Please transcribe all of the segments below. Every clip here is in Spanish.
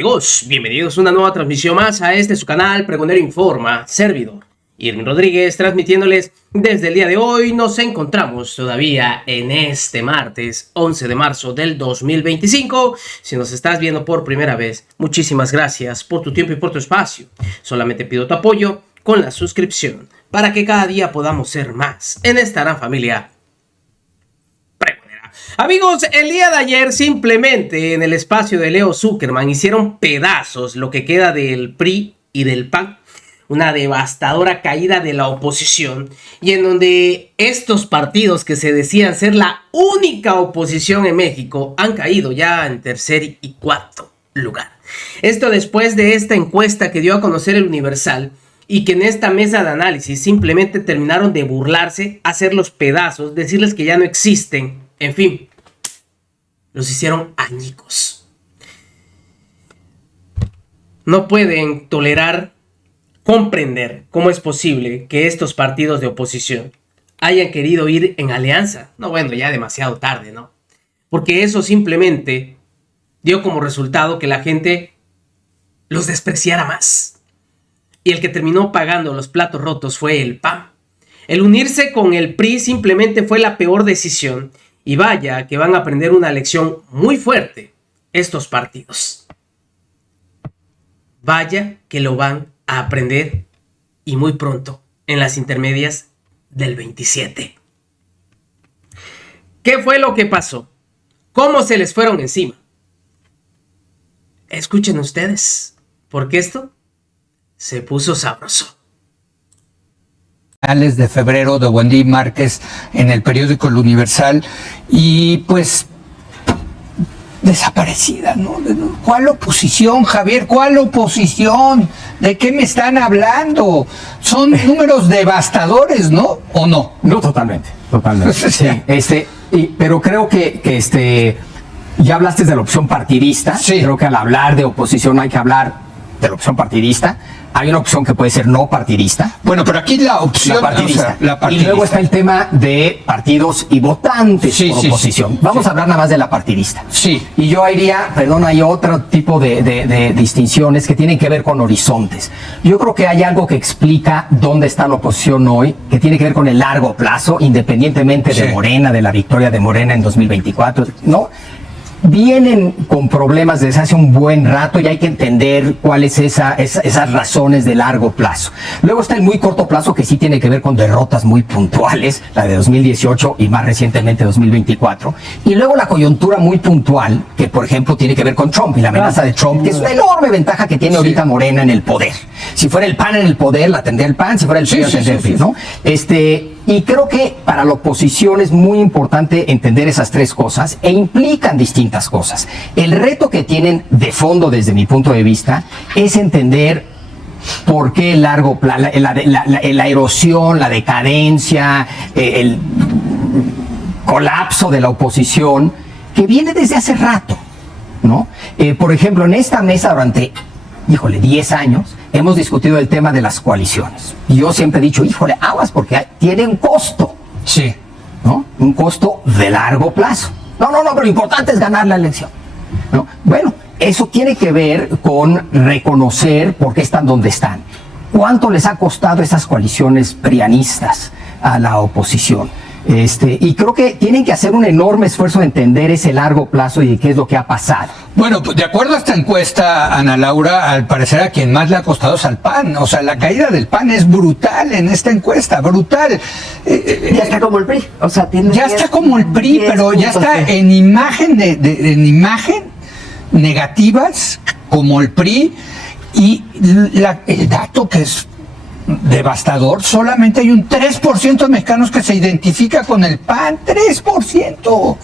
Amigos, bienvenidos a una nueva transmisión más a su canal Pregonero Informa, servidor Irving Rodríguez, transmitiéndoles desde el día de hoy. Nos encontramos todavía en este martes 11 de marzo del 2025. Si nos estás viendo por primera vez, muchísimas gracias por tu tiempo y por tu espacio. Solamente pido tu apoyo con la suscripción para que cada día podamos ser más en esta gran familia. Amigos, el día de ayer simplemente en el espacio de Leo Zuckerman hicieron pedazos lo que queda del PRI y del PAN. Una devastadora caída de la oposición y en donde estos partidos que se decían ser la única oposición en México han caído ya en tercer y cuarto lugar. Esto después de esta encuesta que dio a conocer el Universal y que en esta mesa de análisis simplemente terminaron de burlarse, hacerlos pedazos, decirles que ya no existen. En fin, los hicieron añicos. No pueden tolerar, comprender cómo es posible que estos partidos de oposición hayan querido ir en alianza. No, bueno, ya demasiado tarde, ¿no? Porque eso simplemente dio como resultado que la gente los despreciara más. Y el que terminó pagando los platos rotos fue el PAN. El unirse con el PRI simplemente fue la peor decisión. Y vaya que van a aprender una lección muy fuerte estos partidos. Vaya que lo van a aprender y muy pronto en las intermedias del 27. ¿Qué fue lo que pasó? ¿Cómo se les fueron encima? Escuchen ustedes, porque esto se puso sabroso. De febrero de Wendy Márquez en el periódico El Universal y pues desaparecida, ¿no? ¿Cuál oposición, Javier? ¿Cuál oposición? ¿De qué me están hablando? Son números devastadores, ¿no? ¿O no? No, totalmente. Sí, pero creo que ya hablaste de la opción partidista. Sí. Creo que al hablar de oposición hay que hablar de la opción partidista. Hay una opción que puede ser no partidista. Bueno, pero aquí la opción partidista. O sea, la partidista. Y luego está el tema de partidos y votantes por oposición. Vamos a hablar nada más de la partidista. Sí. Y yo iría, hay otro tipo de distinciones que tienen que ver con horizontes. Yo creo que hay algo que explica dónde está la oposición hoy, que tiene que ver con el largo plazo, independientemente de Morena, de la victoria de Morena en 2024, ¿no? Vienen con problemas desde hace un buen rato y hay que entender cuáles esas razones de largo plazo. Luego está el muy corto plazo que sí tiene que ver con derrotas muy puntuales, la de 2018 y más recientemente 2024. Y luego la coyuntura muy puntual que, por ejemplo, tiene que ver con Trump y la amenaza de Trump, que es una enorme ventaja que tiene ahorita Morena en el poder. Si fuera el PAN en el poder, la tendría el PAN, si fuera el PRI, la tendría el PRI, ¿no? Y creo que para la oposición es muy importante entender esas tres cosas e implican distintas cosas. El reto que tienen de fondo desde mi punto de vista es entender por qué el largo plazo, la erosión, la decadencia, el colapso de la oposición que viene desde hace rato, ¿no? Por ejemplo, en esta mesa durante 10 años, hemos discutido el tema de las coaliciones. Y yo siempre he dicho, aguas, porque tiene un costo. Sí. ¿No? Un costo de largo plazo. No, pero lo importante es ganar la elección, ¿no? Bueno, eso tiene que ver con reconocer por qué están donde están. ¿Cuánto les ha costado esas coaliciones prianistas a la oposición? Y creo que tienen que hacer un enorme esfuerzo de entender ese largo plazo y qué es lo que ha pasado. Bueno, pues de acuerdo a esta encuesta, Ana Laura, al parecer a quien más le ha costado es al PAN. O sea, la caída del PAN es brutal en esta encuesta, brutal. Ya está como el PRI. O sea, ya está como el PRI, pero ya está en imagen en imagen negativas como el PRI. Y el dato que es devastador, solamente hay un 3% de mexicanos que se identifica con el PAN. 3%.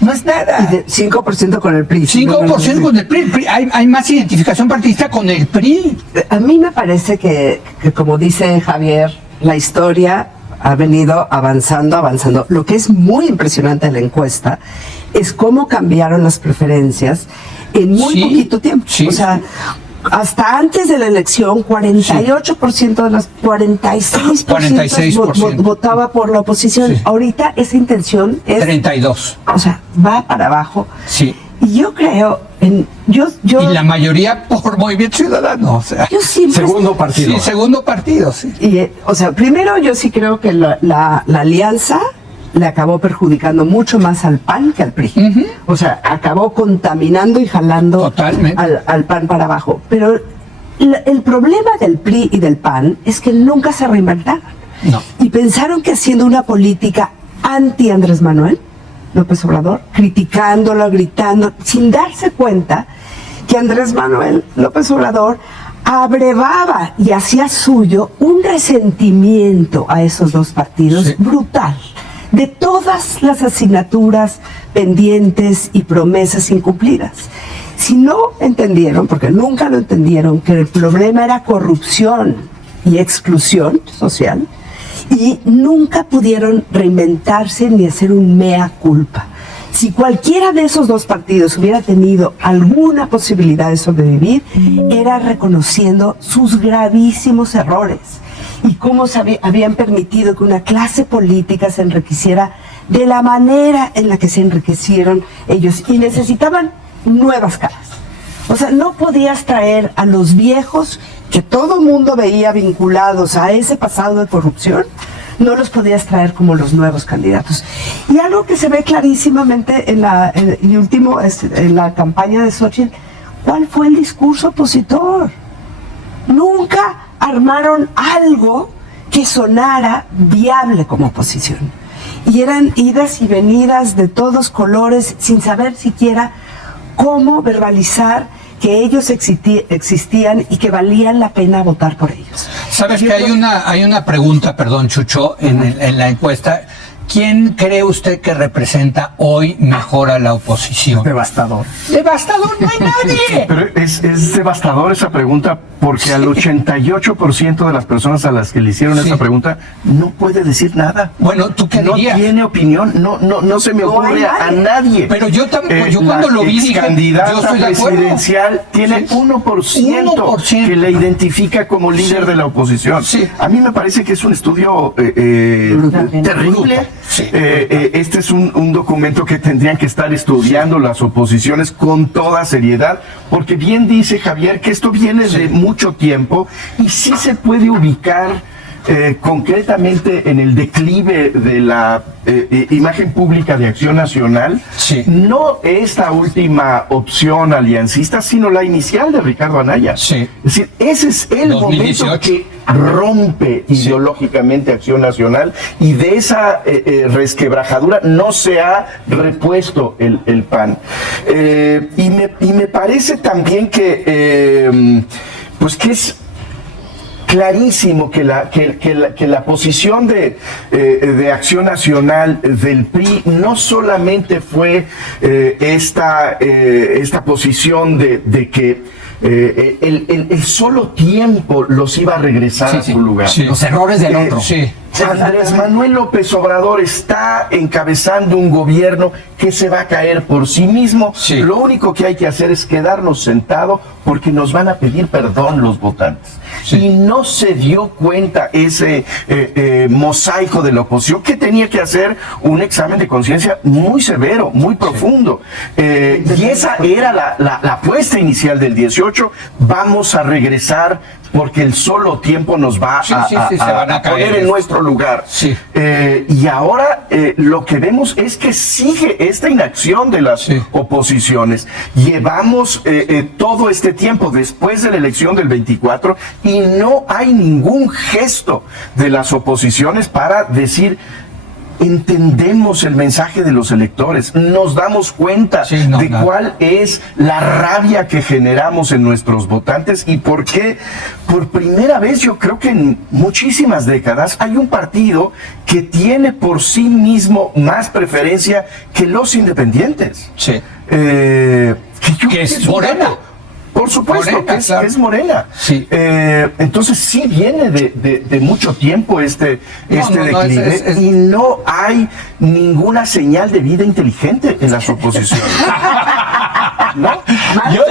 No es nada. Y de 5% con el PRI. 5% con el PRI. Hay más identificación partidista con el PRI. A mí me parece que como dice Javier, la historia ha venido avanzando. Lo que es muy impresionante en la encuesta es cómo cambiaron las preferencias en muy poquito tiempo. Sí. O sea, hasta antes de la elección, 48% de las 46% votaba por la oposición. Sí. Ahorita esa intención es 32. O sea, va para abajo. Sí. Y yo creo, y la mayoría por Movimiento Ciudadano, o sea. yo siempre... Segundo partido. Sí, segundo partido, sí. Y, o sea, primero yo sí creo que la alianza le acabó perjudicando mucho más al PAN que al PRI. O sea, acabó contaminando y jalando Totalmente. al PAN para abajo. Pero el problema del PRI y del PAN es que nunca se reinventaron. No. Y pensaron que haciendo una política anti Andrés Manuel López Obrador, criticándolo, gritando, sin darse cuenta que Andrés Manuel López Obrador abrevaba y hacía suyo un resentimiento a esos dos partidos Sí. brutal, de todas las asignaturas pendientes y promesas incumplidas. Si no entendieron, porque nunca lo entendieron, que el problema era corrupción y exclusión social, y nunca pudieron reinventarse ni hacer un mea culpa. Si cualquiera de esos dos partidos hubiera tenido alguna posibilidad de sobrevivir, era reconociendo sus gravísimos errores y cómo habían permitido que una clase política se enriqueciera de la manera en la que se enriquecieron ellos, y necesitaban nuevas caras. O sea, no podías traer a los viejos que todo mundo veía vinculados a ese pasado de corrupción, no los podías traer como los nuevos candidatos. Y algo que se ve clarísimamente en la campaña de Xochitl, ¿cuál fue el discurso opositor? Nunca armaron algo que sonara viable como oposición. Y eran idas y venidas de todos colores, sin saber siquiera cómo verbalizar que ellos existían y que valían la pena votar por ellos. Sabes que hay una pregunta, perdón, Chucho, en la encuesta. ¿Quién cree usted que representa hoy mejor a la oposición? Devastador. ¡Devastador! ¡No hay nadie! Pero es devastador esa pregunta, porque al 88% de las personas a las que le hicieron Sí. esa pregunta no puede decir nada. Bueno, ¿tú qué No dirías? tiene opinión, no se me No ocurre hay a nadie. nadie. Pero yo tampoco, yo cuando La lo vi dije, excandidata yo estoy de acuerdo. presidencial tiene Sí. 1% 1%. que la identifica como líder Sí. de la oposición. Sí. A mí me parece que es un estudio terrible. Brutal. Sí. Este es un documento que tendrían que estar estudiando las oposiciones con toda seriedad, porque bien dice Javier que esto viene de mucho tiempo y sí se puede ubicar concretamente en el declive de la imagen pública de Acción Nacional. Sí. No esta última opción aliancista, sino la inicial de Ricardo Anaya. Sí. Es decir, ese es el 2018. momento que rompe ideológicamente Acción Nacional, y de esa resquebrajadura no se ha repuesto el PAN. Y me parece también que pues que es clarísimo que la posición de Acción Nacional del PRI no solamente fue esta posición de que el solo tiempo los iba a regresar a su lugar. Sí. Los errores del otro. Sí. Andrés Manuel López Obrador está encabezando un gobierno que se va a caer por sí mismo. Sí. Lo único que hay que hacer es quedarnos sentados, porque nos van a pedir perdón los votantes. Sí. Y no se dio cuenta ese mosaico de la oposición, que tenía que hacer un examen de conciencia muy severo, muy profundo. Y esa era la apuesta inicial del 18. Vamos a regresar porque el solo tiempo nos va Sí, sí, sí, se van a caer. poner en nuestro lugar. Sí. Y ahora lo que vemos es que sigue esta inacción de las Sí. oposiciones. Llevamos todo este tiempo después de la elección del 24 y no hay ningún gesto de las oposiciones para decir: entendemos el mensaje de los electores, nos damos cuenta Sí, no, de nada. cuál es la rabia que generamos en nuestros votantes y por qué por primera vez, yo creo que en muchísimas décadas, hay un partido que tiene por sí mismo más preferencia que los independientes. Sí. Que Que es un Morena. dato. Por supuesto, Morena, que es, claro. es Morena. Sí. Entonces sí viene de mucho tiempo este No, declive, es- y no hay ninguna señal de vida inteligente en las oposiciones. ¿No?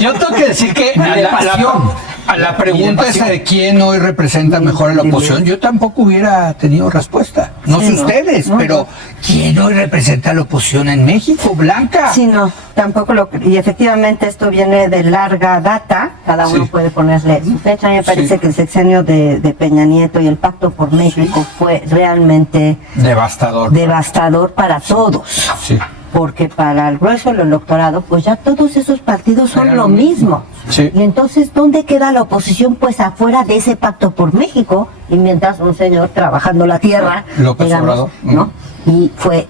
Yo tengo que decir que Ni de pasión. A la pregunta esa de quién hoy representa mejor a la oposición, yo tampoco hubiera tenido respuesta. No sé ustedes, pero ¿quién hoy representa a la oposición en México, Blanca? Sí, no, tampoco lo creo. Y efectivamente esto viene de larga data, cada uno puede ponerle su fecha. A mí me parece que el sexenio de Peña Nieto y el Pacto por México fue realmente devastador para todos. Sí. Porque para el grueso del electorado, pues ya todos esos partidos son lo mismo. Sí. Y entonces, ¿dónde queda la oposición? Pues afuera de ese Pacto por México, y mientras un señor trabajando la tierra, López Obrador, ¿no? Y fue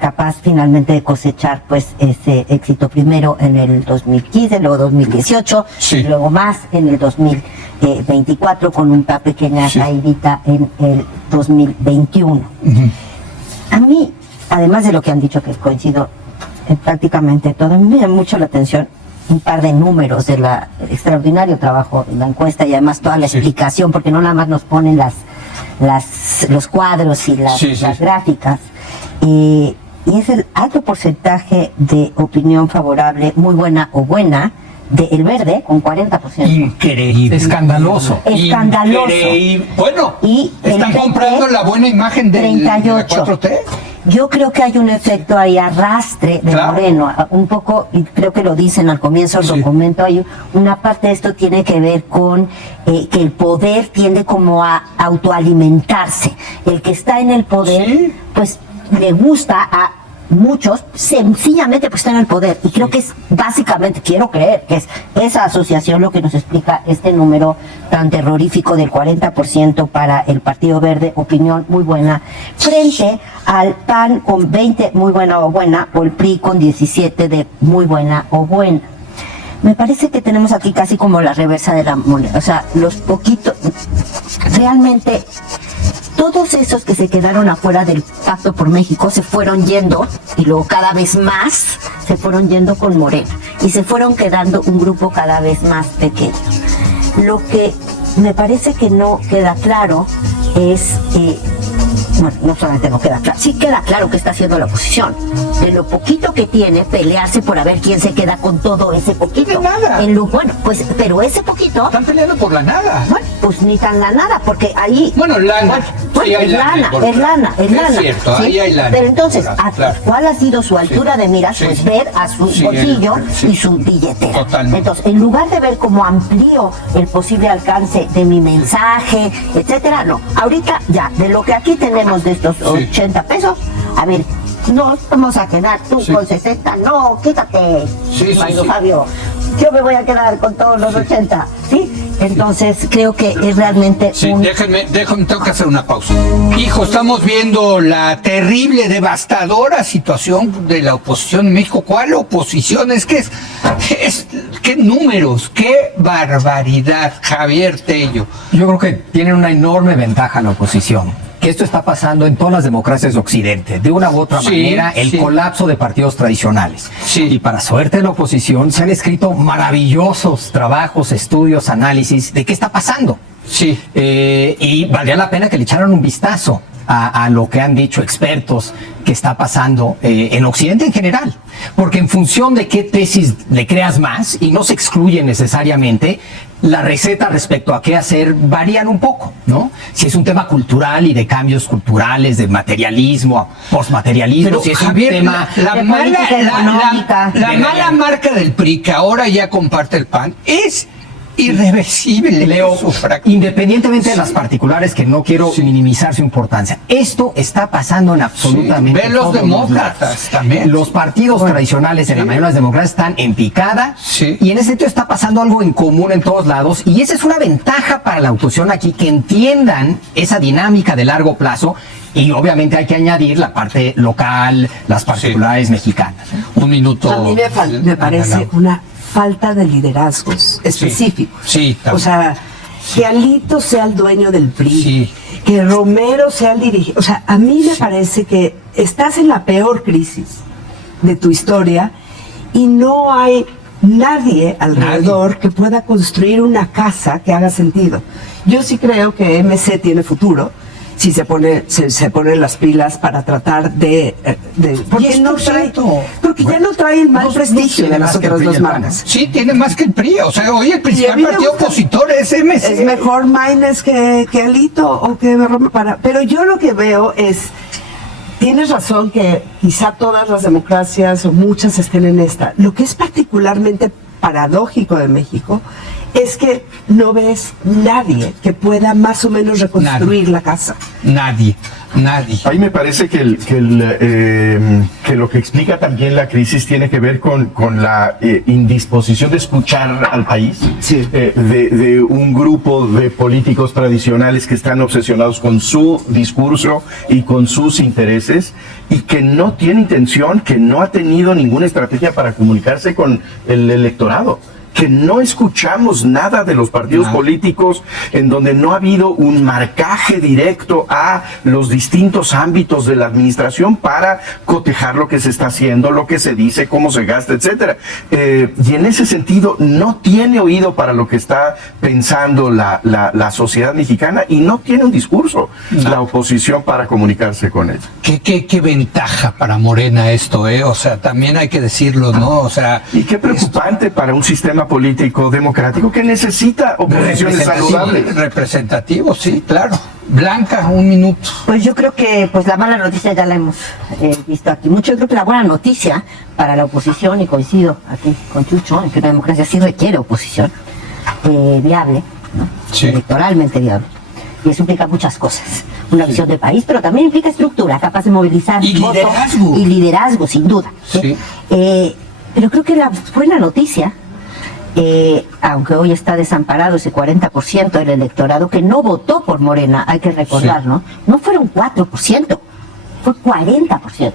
capaz finalmente de cosechar pues ese éxito primero en el 2015, luego 2018, y luego más en el 2024 con una pequeña caidita en el 2021. A mí, además de lo que han dicho, que coincido en prácticamente todo, a mí me llama mucho la atención un par de números del extraordinario trabajo en la encuesta y además toda la explicación, porque no nada más nos ponen los cuadros y las gráficas. Y es el alto porcentaje de opinión favorable, muy buena o buena, de El Verde, con 40%. Increíble. Escandaloso. Increíble. Bueno, y están comprando la buena imagen de la 4T. Yo creo que hay un efecto ahí arrastre de Moreno, un poco, y creo que lo dicen al comienzo del documento, hay una parte de esto tiene que ver con que el poder tiende como a autoalimentarse. El que está en el poder, pues le gusta a muchos, sencillamente pues está en el poder, y creo que es básicamente, quiero creer que es esa asociación lo que nos explica este número tan terrorífico del 40% para el Partido Verde, opinión muy buena, frente al PAN con 20 muy buena o buena, o el PRI con 17 de muy buena o buena. Me parece que tenemos aquí casi como la reversa de la moneda, o sea, los poquitos, realmente todos esos que se quedaron afuera del Pacto por México se fueron yendo, y luego cada vez más se fueron yendo con Morena, y se fueron quedando un grupo cada vez más pequeño. Lo que me parece que no queda claro es, bueno, no solamente no queda claro, sí queda claro que está haciendo la oposición. De lo poquito que tiene, pelearse por a ver quién se queda con todo ese poquito. De nada. Bueno, pues, pero ese poquito... Están peleando por la nada. Bueno, pues ni tan la nada, porque ahí... Bueno, lana. Bueno, es lana. Es cierto, ¿sí? ahí hay lana. Pero entonces, Claro. ¿cuál ha sido su altura de miras? Pues ver a su bolsillo y su billetera. Totalmente. Entonces, en lugar de ver cómo amplío el posible alcance de mi mensaje, etcétera, no. Ahorita ya, de lo que aquí tenemos de estos 80 pesos, a ver, no vamos a quedar tú con 60, no, quítate, Fabio. Yo me voy a quedar con todos los 80, ¿sí? Entonces creo que es realmente déjenme, tengo que hacer una pausa. Hijo, estamos viendo la terrible, devastadora situación de la oposición en México. ¿Cuál oposición? Es que qué números, qué barbaridad, Javier Tello. Yo creo que tienen una enorme ventaja la oposición, que esto está pasando en todas las democracias de Occidente. De una u otra manera, el colapso de partidos tradicionales. Y para suerte de la oposición, se han escrito maravillosos trabajos, estudios, análisis de qué está pasando. Y valdría la pena que le echaran un vistazo a lo que han dicho expertos que está pasando en Occidente en general. Porque en función de qué tesis le creas más, y no se excluye necesariamente, la receta respecto a qué hacer varían un poco, ¿no? Si es un tema cultural y de cambios culturales, de materialismo, postmaterialismo, pero si es Javier, un tema la mala marca del PRI, que ahora ya comparte el PAN, es irreversible. Leo, independientemente de las particulares, que no quiero minimizar su importancia, esto está pasando en absolutamente Ven los todos demócratas lados. también. Los partidos tradicionales en la mayoría de las democracias están en picada, y en ese sentido está pasando algo en común en todos lados, y esa es una ventaja para la oposición aquí, que entiendan esa dinámica de largo plazo. Y obviamente hay que añadir la parte local, las particulares mexicanas. Un minuto. A mí me parece una falta de liderazgos específicos. O sea, que Alito sea el dueño del PRI, que Romero sea el dirigente. O sea, a mí me parece que estás en la peor crisis de tu historia y no hay nadie alrededor que pueda construir una casa que haga sentido. Yo sí creo que MC tiene futuro. si se pone las pilas para tratar de porque no trae, porque ya no trae el mal prestigio de las otras dos marcas. Sí, tiene más que el PRI. O sea, hoy el principal partido opositor es MC. Es mejor Maynes que Alito o que pero yo lo que veo es, tienes razón que quizá todas las democracias o muchas estén en esta. Lo que es particularmente paradójico de México es que no ves nadie que pueda más o menos reconstruir la casa. Nadie. Ahí me parece que lo que explica también la crisis tiene que ver con la indisposición de escuchar al país, sí. de un grupo de políticos tradicionales que están obsesionados con su discurso y con sus intereses, y que no tiene intención, que no ha tenido ninguna estrategia para comunicarse con el electorado, que no escuchamos nada de los partidos políticos, en donde no ha habido un marcaje directo a los distintos ámbitos de la administración para cotejar lo que se está haciendo, lo que se dice, cómo se gasta, etcétera. Y en ese sentido no tiene oído para lo que está pensando la sociedad mexicana, y no tiene un discurso la oposición para comunicarse con él. ¿Qué ventaja para Morena esto, O sea, también hay que decirlo, ¿no? O sea, y qué preocupante para un sistema político democrático que necesita oposiciones saludables. Representativo, sí, claro. Blanca, un minuto. Pues yo creo que la mala noticia ya la hemos visto aquí mucho. Yo creo que la buena noticia para la oposición, y coincido aquí con Chucho, en que una democracia sí requiere oposición viable, ¿no? Sí. Electoralmente viable. Y eso implica muchas cosas. Una visión de país, pero también implica estructura, capaz de movilizar y votos, liderazgo. Y liderazgo, sin duda. Sí. Pero creo que la buena noticia, aunque hoy está desamparado ese 40% del electorado que no votó por Morena, hay que recordar, ¿no? No fueron 4%, fue 40%.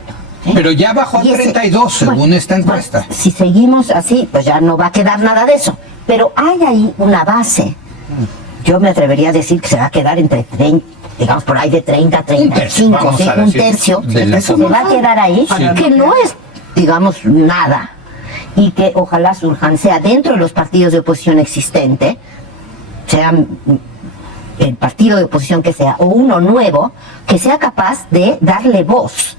Pero ya bajó a 32, según esta encuesta. Bueno, si seguimos así, pues ya no va a quedar nada de eso. Pero hay ahí una base. Yo me atrevería a decir que se va a quedar entre 30, digamos por ahí de 30 a 35, un tercio. Se va a quedar ahí, que no es, digamos, nada. Y que ojalá surjan, sea dentro de los partidos de oposición existente, sea el partido de oposición que sea, o uno nuevo, que sea capaz de darle voz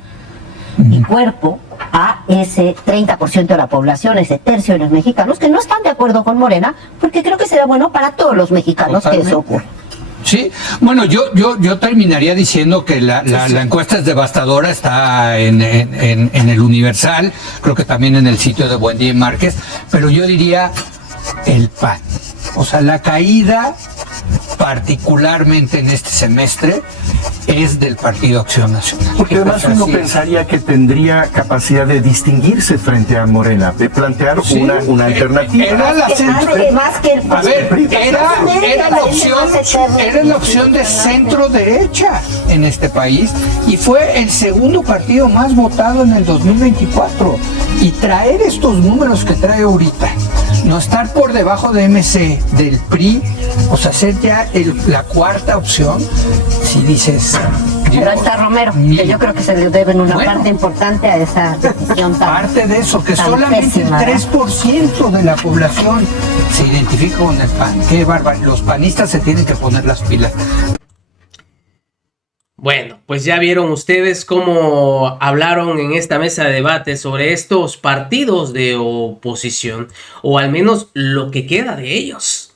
y cuerpo a ese 30% de la población, ese tercio de los mexicanos que no están de acuerdo con Morena, porque creo que será bueno para todos los mexicanos. Totalmente. Que eso ocurra. Sí, bueno, yo terminaría diciendo que la encuesta es devastadora, está en el Universal, creo que también en el sitio de Buendía y Márquez, pero yo diría el PAN. O sea, la caída, particularmente en este semestre, es del Partido Acción Nacional. Porque además uno pensaría que tendría capacidad de distinguirse frente a Morena, de plantear una alternativa. Era la era la opción de centro derecha en este país, y fue el segundo partido más votado en el 2024. Y traer estos números que trae ahorita, no estar por debajo de MC, del PRI, o sea, ser ya la cuarta opción, si dices... Pero ahí está Romero, que yo creo que se le deben una parte importante a esa decisión tan... Parte de eso, que solamente el 3% de la población se identifica con el PAN. Qué bárbaro, los panistas se tienen que poner las pilas. Bueno, pues ya vieron ustedes cómo hablaron en esta mesa de debate sobre estos partidos de oposición, o al menos lo que queda de ellos.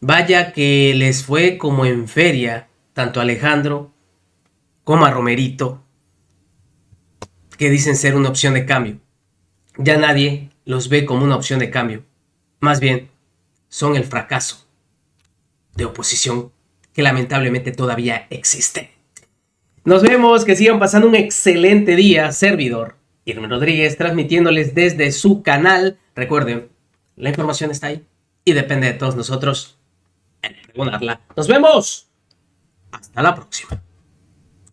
Vaya que les fue como en feria, tanto a Alejandro como a Romerito, que dicen ser una opción de cambio. Ya nadie los ve como una opción de cambio. Más bien, son el fracaso de oposición que lamentablemente todavía existe. Nos vemos, que sigan pasando un excelente día. Servidor Irma Rodríguez, transmitiéndoles desde su canal. Recuerden, la información está ahí y depende de todos nosotros en pregonarla. Nos vemos. Hasta la próxima.